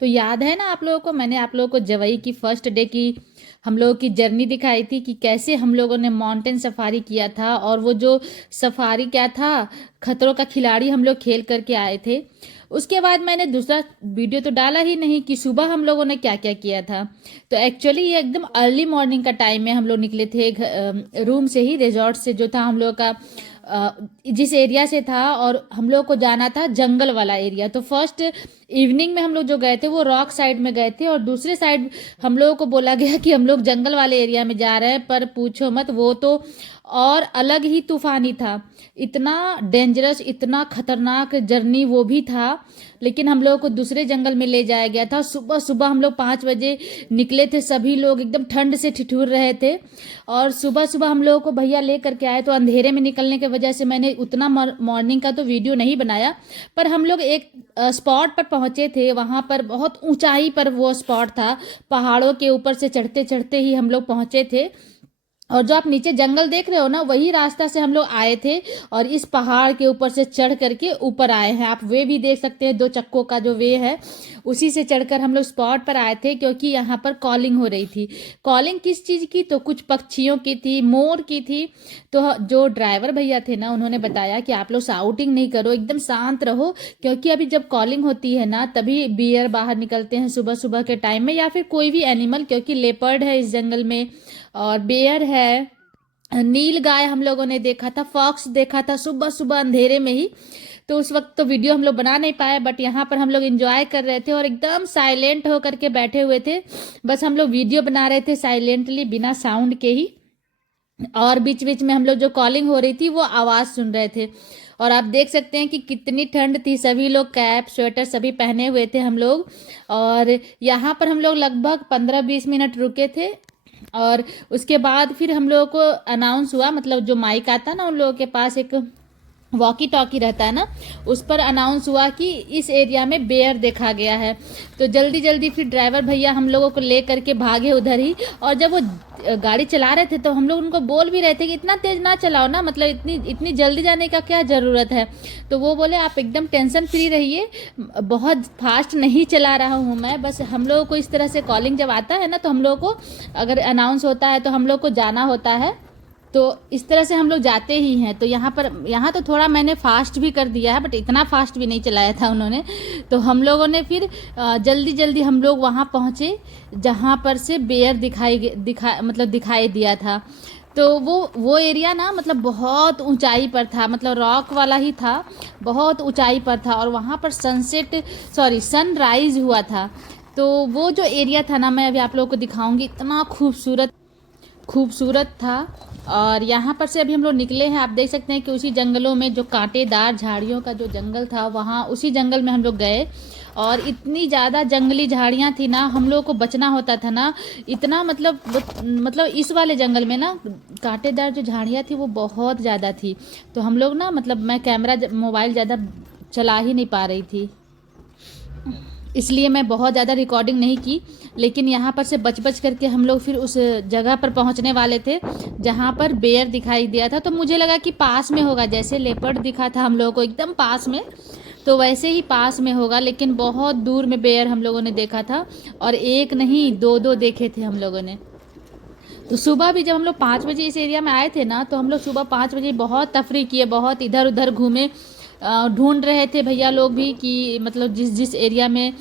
तो याद है ना आप लोगों को, मैंने आप लोगों को जवई की फर्स्ट डे की हम लोगों की जर्नी दिखाई थी कि कैसे हम लोगों ने माउंटेन सफारी किया था, और वो जो सफारी क्या था, खतरों का खिलाड़ी हम लोग खेल करके आए थे। उसके बाद मैंने दूसरा वीडियो तो डाला ही नहीं कि सुबह हम लोगों ने क्या क्या किया था। तो एक्चुअली ये एकदम अर्ली मॉर्निंग का टाइम में हम लोग निकले थे रूम से ही, रिजॉर्ट से जो था हम लोग का, जिस एरिया से था, और हम लोग को जाना था जंगल वाला एरिया। तो फर्स्ट इवनिंग में हम लोग जो गए थे वो रॉक साइड में गए थे, और दूसरे साइड हम लोगों को बोला गया कि हम लोग जंगल वाले एरिया में जा रहे हैं। पर पूछो मत, वो तो और अलग ही तूफानी था। इतना डेंजरस, इतना खतरनाक जर्नी वो भी था। लेकिन हम लोगों को दूसरे जंगल में ले जाया गया था। सुबह सुबह हम लोग 5 बजे निकले थे, सभी लोग एकदम ठंड से ठिठुर रहे थे। और सुबह सुबह हम लोगों को भैया ले करके आए, तो अंधेरे में निकलने की वजह से मैंने उतना मॉर्निंग का तो वीडियो नहीं बनाया। पर हम लोग एक स्पॉट पर पहुंचे थे, वहां पर बहुत ऊंचाई पर वो स्पॉट था, पहाड़ों के ऊपर से चढ़ते चढ़ते ही हम लोग पहुंचे थे। और जो आप नीचे जंगल देख रहे हो ना, वही रास्ता से हम लोग आए थे, और इस पहाड़ के ऊपर से चढ़ करके ऊपर आए हैं। आप वे भी देख सकते हैं, 2 चक्कों का जो वे है, उसी से चढ़कर हम लोग स्पॉट पर आए थे, क्योंकि यहाँ पर कॉलिंग हो रही थी। कॉलिंग किस चीज़ की, तो कुछ पक्षियों की थी, मोर की थी। तो जो ड्राइवर भैया थे ना, उन्होंने बताया कि आप लोग साउटिंग नहीं करो, एकदम शांत रहो, क्योंकि अभी जब कॉलिंग होती है ना, तभी बियर बाहर निकलते हैं सुबह सुबह के टाइम में, या फिर कोई भी एनिमल, क्योंकि लेपर्ड है इस जंगल में, और बेयर है, नील गाय हम लोगों ने देखा था, फॉक्स देखा था सुबह सुबह अंधेरे में ही। तो उस वक्त तो वीडियो हम लोग बना नहीं पाए, बट यहाँ पर हम लोग एंजॉय कर रहे थे और एकदम साइलेंट होकर के बैठे हुए थे। बस हम लोग वीडियो बना रहे थे साइलेंटली, बिना साउंड के ही। और बीच बीच में हम लोग जो कॉलिंग हो रही थी वो आवाज़ सुन रहे थे। और आप देख सकते हैं कि कितनी ठंड थी, सभी लोग कैप स्वेटर सभी पहने हुए थे हम लोग। और यहाँ पर हम लोग लगभग 15-20 मिनट रुके थे। और उसके बाद फिर हम लोगों को अनाउंस हुआ, मतलब जो माइक आता ना उन लोगों के पास, एक वॉकी टॉकी रहता है ना, उस पर अनाउंस हुआ कि इस एरिया में बेयर देखा गया है। तो जल्दी जल्दी फिर ड्राइवर भैया हम लोगों को ले करके भागे उधर ही। और जब वो गाड़ी चला रहे थे तो हम लोग उनको बोल भी रहे थे कि इतना तेज ना चलाओ ना, मतलब इतनी इतनी जल्दी जाने का क्या ज़रूरत है। तो वो बोले आप एकदम टेंशन फ्री रहिए, बहुत फास्ट नहीं चला रहा हूँ मैं, बस हम लोगों को इस तरह से कॉलिंग जब आता है ना, तो हम लोगों को अगर अनाउंस होता है तो हम लोग को जाना होता है। तो इस तरह से हम लोग जाते ही हैं। तो यहाँ तो थोड़ा मैंने फास्ट भी कर दिया है, बट इतना फास्ट भी नहीं चलाया था उन्होंने। तो हम लोगों ने फिर जल्दी जल्दी हम लोग वहाँ पहुँचे जहाँ पर से बेयर दिखाई दिया था। तो वो एरिया ना, मतलब बहुत ऊंचाई पर था, मतलब रॉक वाला ही था, बहुत ऊंचाई पर था, और वहाँ पर सनराइज हुआ था। तो वो जो एरिया था ना, मैं अभी आप लोगों को दिखाऊंगी, इतना खूबसूरत खूबसूरत था। और यहाँ पर से अभी हम लोग निकले हैं, आप देख सकते हैं कि उसी जंगलों में, जो कांटेदार झाड़ियों का जो जंगल था, वहाँ उसी जंगल में हम लोग गए। और इतनी ज़्यादा जंगली झाड़ियाँ थी ना, हम लोग को बचना होता था ना, इतना मतलब इस वाले जंगल में ना कांटेदार जो झाड़ियाँ थी वो बहुत ज़्यादा थी। तो हम लोग ना, मतलब मैं कैमरा मोबाइल ज़्यादा चला ही नहीं पा रही थी, इसलिए मैं बहुत ज़्यादा रिकॉर्डिंग नहीं की। लेकिन यहाँ पर से बच बच करके हम लोग फिर उस जगह पर पहुँचने वाले थे जहाँ पर बेयर दिखाई दिया था। तो मुझे लगा कि पास में होगा, जैसे लेपर्ड दिखा था हम लोगों को एकदम पास में, तो वैसे ही पास में होगा, लेकिन बहुत दूर में बेयर हम लोगों ने देखा था। और एक नहीं, दो दो देखे थे हम लोगों ने। तो सुबह भी जब हम लोग 5 बजे इस एरिया में आए थे ना, तो हम लोग सुबह 5 बजे बहुत तफरी किए, बहुत इधर उधर घूमे, ढूंढ रहे थे भैया लोग भी कि मतलब जिस जिस एरिया में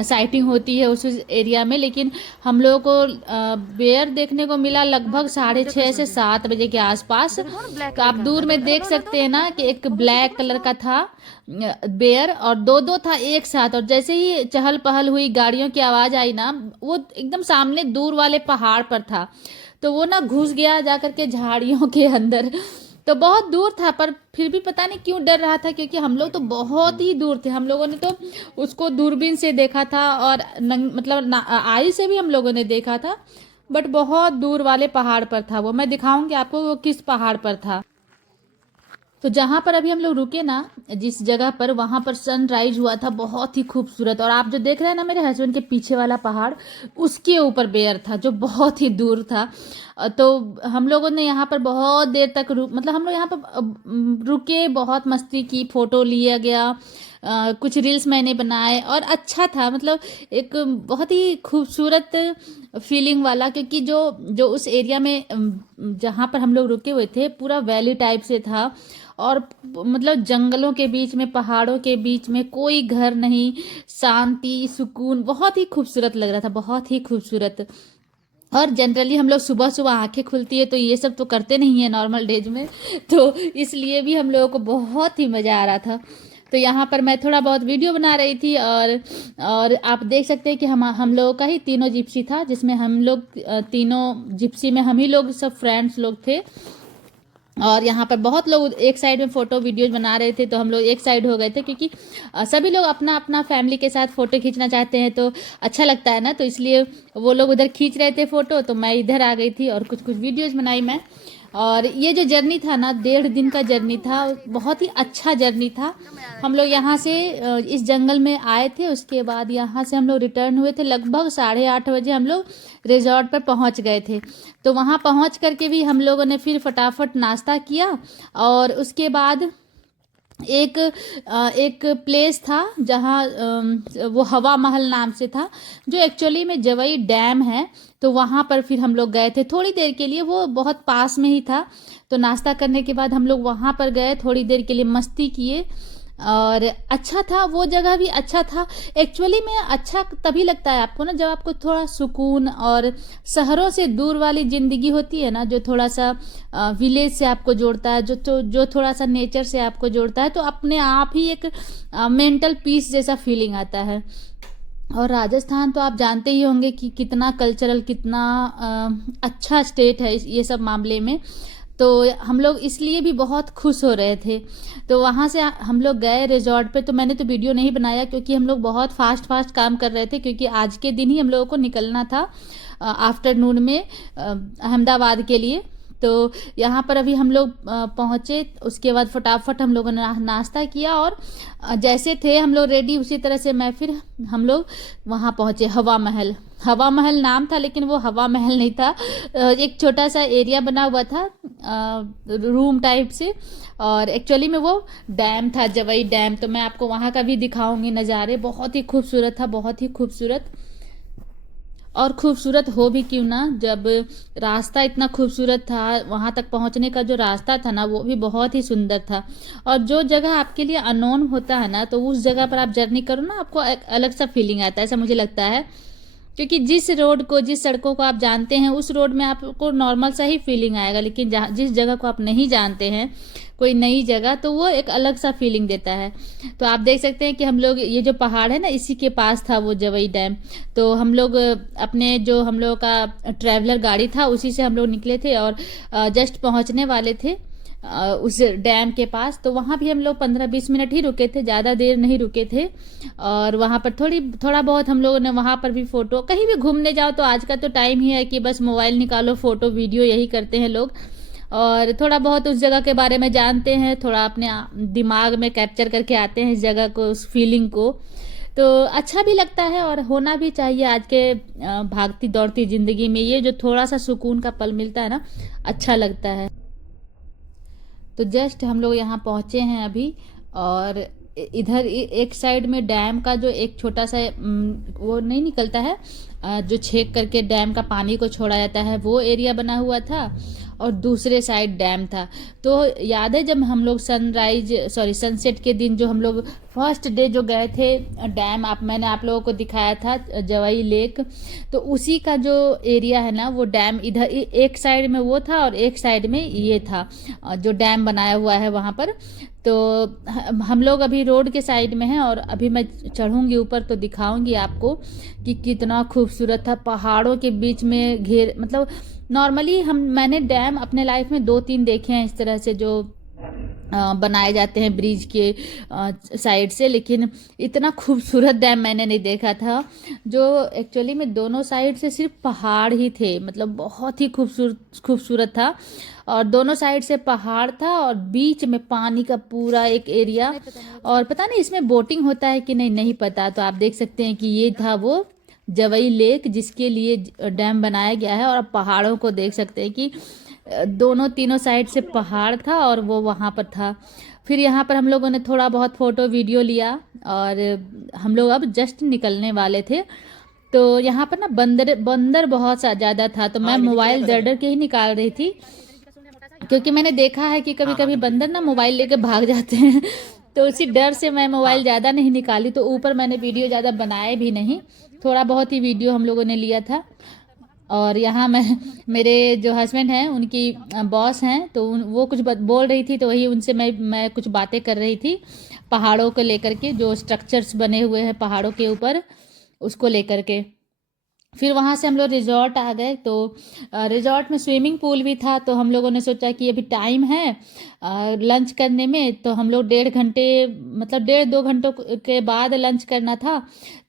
साइटिंग होती है उस एरिया में। लेकिन हम लोगों को बेयर देखने को मिला लगभग 6:30 से 7 बजे के आसपास। तो आप दूर में देख सकते हैं ना कि एक ब्लैक कलर का था बेयर, और दो दो था एक साथ। और जैसे ही चहल पहल हुई, गाड़ियों की आवाज़ आई ना, वो एकदम सामने दूर वाले पहाड़ पर था। तो वो ना घुस गया जा करके झाड़ियों के अंदर। तो बहुत दूर था, पर फिर भी पता नहीं क्यों डर रहा था, क्योंकि हम लोग तो बहुत ही दूर थे। हम लोगों ने तो उसको दूरबीन से देखा था, और मतलब आई से भी हम लोगों ने देखा था, बट बहुत दूर वाले पहाड़ पर था वो। मैं दिखाऊंगी आपको वो किस पहाड़ पर था। तो जहाँ पर अभी हम लोग रुके ना, जिस जगह पर, वहाँ पर सनराइज हुआ था, बहुत ही खूबसूरत। और आप जो देख रहे हैं ना मेरे हस्बैंड के पीछे वाला पहाड़, उसके ऊपर बेयर था जो बहुत ही दूर था। तो हम लोगों ने यहाँ पर बहुत देर तक मतलब हम लोग यहाँ पर रुके, बहुत मस्ती की, फ़ोटो लिया गया, कुछ रील्स मैंने बनाए और अच्छा था, मतलब एक बहुत ही खूबसूरत फीलिंग वाला, क्योंकि जो जो उस एरिया में जहाँ पर हम लोग रुके हुए थे पूरा वैली टाइप से था, और मतलब जंगलों के बीच में, पहाड़ों के बीच में, कोई घर नहीं, शांति सुकून, बहुत ही खूबसूरत लग रहा था, बहुत ही खूबसूरत। और जनरली हम लोग सुबह सुबह आंखें खुलती है तो ये सब तो करते नहीं है नॉर्मल डेज में, तो इसलिए भी हम लोगों को बहुत ही मज़ा आ रहा था। तो यहाँ पर मैं थोड़ा बहुत वीडियो बना रही थी, और आप देख सकते हैं कि हम लोगों का ही तीनों जिप्सी था, जिसमें हम लोग तीनों जिप्सी में हम ही लोग सब फ्रेंड्स लोग थे। और यहाँ पर बहुत लोग एक साइड में फ़ोटो वीडियोज बना रहे थे, तो हम लोग एक साइड हो गए थे, क्योंकि सभी लोग अपना अपना फैमिली के साथ फ़ोटो खींचना चाहते हैं तो अच्छा लगता है ना, तो इसलिए वो लोग उधर खींच रहे थे फ़ोटो, तो मैं इधर आ गई थी और कुछ कुछ वीडियोज़ बनाई मैं। और ये जो जर्नी था ना, 1.5 दिन का जर्नी था, बहुत ही अच्छा जर्नी था। हम लोग यहाँ से इस जंगल में आए थे, उसके बाद यहाँ से हम लोग रिटर्न हुए थे, लगभग 8:30 बजे हम लोग रिजॉर्ट पर पहुँच गए थे। तो वहाँ पहुँच करके भी हम लोगों ने फिर फटाफट नाश्ता किया, और उसके बाद एक प्लेस था जहाँ वो हवा महल नाम से था, जो एक्चुअली में जवई डैम है। तो वहाँ पर फिर हम लोग गए थे थोड़ी देर के लिए, वो बहुत पास में ही था। तो नाश्ता करने के बाद हम लोग वहाँ पर गए, थोड़ी देर के लिए मस्ती किए, और अच्छा था, वो जगह भी अच्छा था। एक्चुअली में अच्छा तभी लगता है आपको ना, जब आपको थोड़ा सुकून और शहरों से दूर वाली ज़िंदगी होती है ना, जो थोड़ा सा विलेज से आपको जोड़ता है, जो थोड़ा सा नेचर से आपको जोड़ता है, तो अपने आप ही एक मेंटल पीस जैसा फीलिंग आता है। और राजस्थान तो आप जानते ही होंगे कि कितना कल्चरल, कितना अच्छा स्टेट है ये सब मामले में। तो हम लोग इसलिए भी बहुत खुश हो रहे थे। तो वहाँ से हम लोग गए रिजॉर्ट पे, तो मैंने तो वीडियो नहीं बनाया क्योंकि हम लोग बहुत फास्ट फास्ट काम कर रहे थे, क्योंकि आज के दिन ही हम लोगों को निकलना था आफ्टरनून में अहमदाबाद के लिए। तो यहाँ पर अभी हम लोग पहुँचे, उसके बाद फटाफट हम लोगों ने नाश्ता किया, और जैसे थे हम लोग रेडी, उसी तरह से हम लोग वहाँ पहुँचे। हवा महल नाम था, लेकिन वो हवा महल नहीं था, एक छोटा सा एरिया बना हुआ था रूम टाइप से, और एक्चुअली में वो डैम था, जवई डैम। तो मैं आपको वहाँ का भी दिखाऊंगी नज़ारे, बहुत ही खूबसूरत था, बहुत ही खूबसूरत। और खूबसूरत हो भी क्यों ना, जब रास्ता इतना खूबसूरत था, वहाँ तक पहुँचने का जो रास्ता था ना, वो भी बहुत ही सुंदर था। और जो जगह आपके लिए अननोन होता है ना, तो उस जगह पर आप जर्नी करो ना, आपको एक अलग सा फीलिंग आता है, ऐसा मुझे लगता है। क्योंकि जिस रोड को, जिस सड़कों को आप जानते हैं, उस रोड में आपको नॉर्मल सा ही फीलिंग आएगा, लेकिन जहाँ जिस जगह को आप नहीं जानते हैं, कोई नई जगह, तो वो एक अलग सा फीलिंग देता है। तो आप देख सकते हैं कि हम लोग, ये जो पहाड़ है ना, इसी के पास था वो जवई डैम। तो हम लोग अपने जो हम लोग का ट्रैवलर गाड़ी था, उसी से हम लोग निकले थे, और जस्ट पहुंचने वाले थे उस डैम के पास। तो वहाँ भी हम लोग 15-20 मिनट ही रुके थे, ज़्यादा देर नहीं रुके थे। और वहाँ पर थोड़ा बहुत हम लोगों ने वहाँ पर भी फ़ोटो, कहीं भी घूमने जाओ तो आज का तो टाइम ही है कि बस मोबाइल निकालो, फ़ोटो वीडियो यही करते हैं लोग। और थोड़ा बहुत उस जगह के बारे में जानते हैं, थोड़ा अपने दिमाग में कैप्चर करके आते हैं इस जगह को, उस फीलिंग को। तो अच्छा भी लगता है, और होना भी चाहिए आज के भागती दौड़ती ज़िंदगी में, ये जो थोड़ा सा सुकून का पल मिलता है ना, अच्छा लगता है। तो जस्ट हम लोग यहाँ पहुँचे हैं अभी, और इधर एक साइड में डैम का जो एक छोटा सा वो नहीं निकलता है, जो छेक करके डैम का पानी को छोड़ा जाता है, वो एरिया बना हुआ था, और दूसरे साइड डैम था। तो याद है जब हम लोग सनसेट के दिन जो हम लोग फर्स्ट डे जो गए थे डैम, मैंने आप लोगों को दिखाया था जवाई लेक, तो उसी का जो एरिया है ना, वो डैम इधर एक साइड में वो था, और एक साइड में ये था जो डैम बनाया हुआ है वहाँ पर। तो हम लोग अभी रोड के साइड में हैं, और अभी मैं चढ़ूँगी ऊपर तो दिखाऊंगी आपको कि कितना खूबसूरत था, पहाड़ों के बीच में मतलब नॉर्मली मैंने डैम अपने लाइफ में 2-3 देखे हैं इस तरह से, जो बनाए जाते हैं ब्रिज के साइड से, लेकिन इतना खूबसूरत डैम मैंने नहीं देखा था, जो एक्चुअली में दोनों साइड से सिर्फ पहाड़ ही थे, मतलब बहुत ही खूबसूरत था। और दोनों साइड से पहाड़ था, और बीच में पानी का पूरा एक एरिया। और पता नहीं इसमें बोटिंग होता है कि नहीं, नहीं पता। तो आप देख सकते हैं कि ये था वो जवई लेक, जिसके लिए डैम बनाया गया है। और आप पहाड़ों को देख सकते हैं कि दोनों तीनों साइड से पहाड़ था, और वो वहाँ पर था। फिर यहाँ पर हम लोगों ने थोड़ा बहुत फ़ोटो वीडियो लिया और हम लोग अब जस्ट निकलने वाले थे। तो यहाँ पर ना बंदर बंदर बहुत सा ज़्यादा था, तो मैं मोबाइल डर डर के ही निकाल रही थी, क्योंकि मैंने देखा है कि कभी कभी बंदर ना मोबाइल लेके भाग जाते हैं। तो उसी डर से मैं मोबाइल ज़्यादा नहीं निकाली, तो ऊपर मैंने वीडियो ज़्यादा बनाए भी नहीं, थोड़ा बहुत ही वीडियो हम लोगों ने लिया था। और यहाँ मैं मेरे जो हस्बैंड हैं उनकी बॉस हैं, तो वो कुछ बोल रही थी, तो वही उनसे मैं कुछ बातें कर रही थी पहाड़ों को लेकर के, जो स्ट्रक्चर्स बने हुए हैं पहाड़ों के ऊपर, उसको लेकर के। फिर वहाँ से हम लोग रिजॉर्ट आ गए। तो रिजॉर्ट में स्विमिंग पूल भी था, तो हम लोगों ने सोचा कि अभी टाइम है लंच करने में, तो हम लोग 1.5 घंटे, मतलब 1.5-2 घंटों के बाद लंच करना था।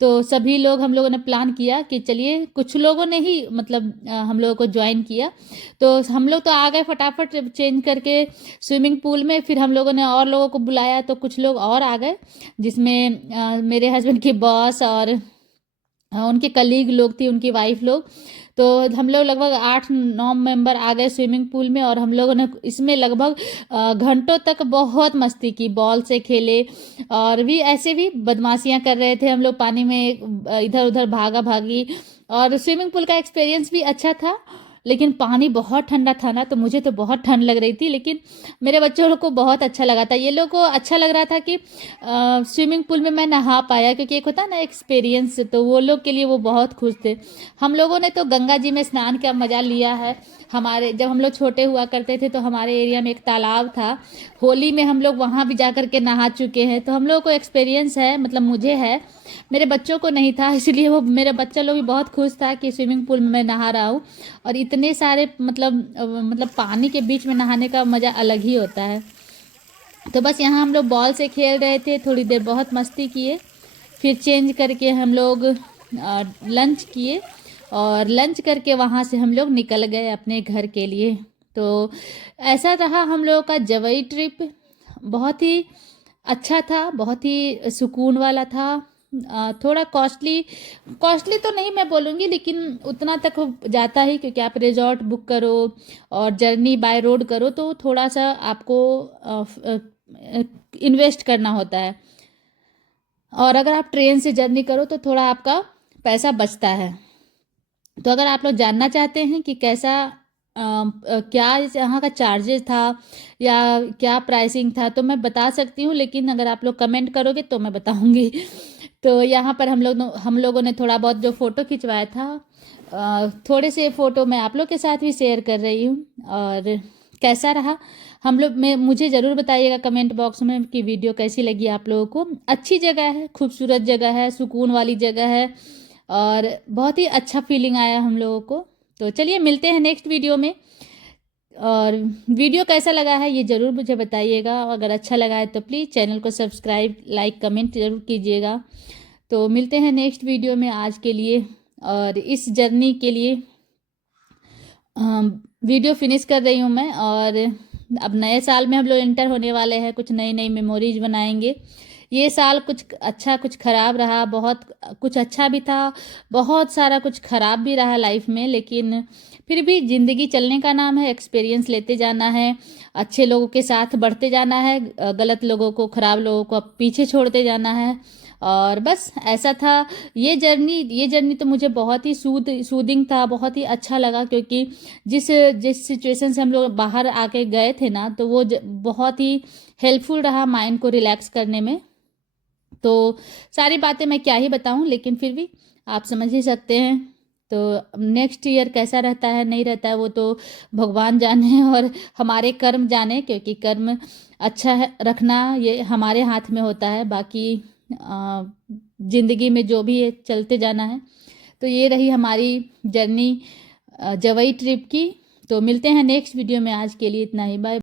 तो सभी लोग, हम लोगों ने प्लान किया कि चलिए, कुछ लोगों ने ही मतलब हम लोगों को ज्वाइन किया। तो हम लोग तो आ गए फटाफट चेंज करके स्विमिंग पूल में। फिर हम लोगों ने और लोगों को बुलाया, तो कुछ लोग और आ गए, जिसमें मेरे हस्बैंड की बॉस और उनके कलीग लोग थी, उनकी वाइफ लोग। तो हम लोग लगभग 8-9 मेंबर आ गए स्विमिंग पूल में, और हम लोगों ने इसमें लगभग घंटों तक बहुत मस्ती की, बॉल से खेले, और भी ऐसे भी बदमाशियां कर रहे थे हम लोग पानी में, इधर उधर भागा भागी। और स्विमिंग पूल का एक्सपीरियंस भी अच्छा था, लेकिन पानी बहुत ठंडा था ना, तो मुझे तो बहुत ठंड लग रही थी, लेकिन मेरे बच्चों लोग को बहुत अच्छा लगा था। ये लोग को अच्छा लग रहा था कि स्विमिंग पूल में मैं नहा पाया, क्योंकि एक होता है ना एक्सपीरियंस, तो वो लोग के लिए वो बहुत खुश थे। हम लोगों ने तो गंगा जी में स्नान का मज़ा लिया है। हमारे जब हम लोग छोटे हुआ करते थे, तो हमारे एरिया में एक तालाब था, होली में हम लोग वहाँ भी जा कर के नहा चुके हैं, तो हम लोगों को एक्सपीरियंस है, मतलब मुझे है, मेरे बच्चों को नहीं था। इसलिए वो मेरे बच्चा लोग भी बहुत खुश था कि स्विमिंग पूल में मैं नहा रहा हूँ, और इतने सारे मतलब पानी के बीच में नहाने का मज़ा अलग ही होता है। तो बस यहाँ हम लोग बॉल से खेल रहे थे, थोड़ी देर बहुत मस्ती किए, फिर चेंज करके हम लोग लंच किए, और लंच करके वहाँ से हम लोग निकल गए अपने घर के लिए। तो ऐसा रहा हम लोगों का जवई ट्रिप, बहुत ही अच्छा था, बहुत ही सुकून वाला था। थोड़ा कॉस्टली कॉस्टली तो नहीं मैं बोलूँगी, लेकिन उतना तक हो जाता ही, क्योंकि आप रिजॉर्ट बुक करो और जर्नी बाय रोड करो, तो थोड़ा सा आपको इन्वेस्ट करना होता है। और अगर आप ट्रेन से जर्नी करो तो थोड़ा आपका पैसा बचता है। तो अगर आप लोग जानना चाहते हैं कि कैसा क्या यहाँ का चार्जेस था या क्या प्राइसिंग था, तो मैं बता सकती हूँ, लेकिन अगर आप लोग कमेंट करोगे तो मैं बताऊँगी। तो यहाँ पर हम लोगों ने थोड़ा बहुत जो फ़ोटो खिंचवाया था, थोड़े से फ़ोटो मैं आप लोग के साथ भी शेयर कर रही हूँ। और कैसा रहा हम लोग में, मुझे ज़रूर बताइएगा कमेंट बॉक्स में कि वीडियो कैसी लगी आप लोगों को। अच्छी जगह है, खूबसूरत जगह है, सुकून वाली जगह है, और बहुत ही अच्छा फीलिंग आया हम लोगों को। तो चलिए मिलते हैं नेक्स्ट वीडियो में, और वीडियो कैसा लगा है ये ज़रूर मुझे बताइएगा। अगर अच्छा लगा है तो प्लीज़ चैनल को सब्सक्राइब, लाइक, कमेंट ज़रूर कीजिएगा। तो मिलते हैं नेक्स्ट वीडियो में। आज के लिए और इस जर्नी के लिए वीडियो फिनिश कर रही हूँ मैं। और अब नए साल में हम लोग एंटर होने वाले हैं, कुछ नई नई मेमोरीज बनाएंगे। ये साल कुछ अच्छा कुछ ख़राब रहा, बहुत कुछ अच्छा भी था, बहुत सारा कुछ ख़राब भी रहा लाइफ में, लेकिन फिर भी ज़िंदगी चलने का नाम है, एक्सपीरियंस लेते जाना है, अच्छे लोगों के साथ बढ़ते जाना है, गलत लोगों को, ख़राब लोगों को पीछे छोड़ते जाना है। और बस ऐसा था ये जर्नी तो मुझे बहुत ही सूदिंग था, बहुत ही अच्छा लगा, क्योंकि जिस जिस सिचुएशन से हम लोग बाहर आके गए थे ना, तो वो बहुत ही हेल्पफुल रहा माइंड को रिलैक्स करने में। तो सारी बातें मैं क्या ही बताऊं, लेकिन फिर भी आप समझ ही सकते हैं। तो नेक्स्ट ईयर कैसा रहता है नहीं रहता है वो तो भगवान जाने और हमारे कर्म जाने, क्योंकि कर्म अच्छा है रखना ये हमारे हाथ में होता है। बाकी ज़िंदगी में जो भी है चलते जाना है। तो ये रही हमारी जर्नी जवई ट्रिप की। तो मिलते हैं नेक्स्ट वीडियो में, आज के लिए इतना ही, बाय।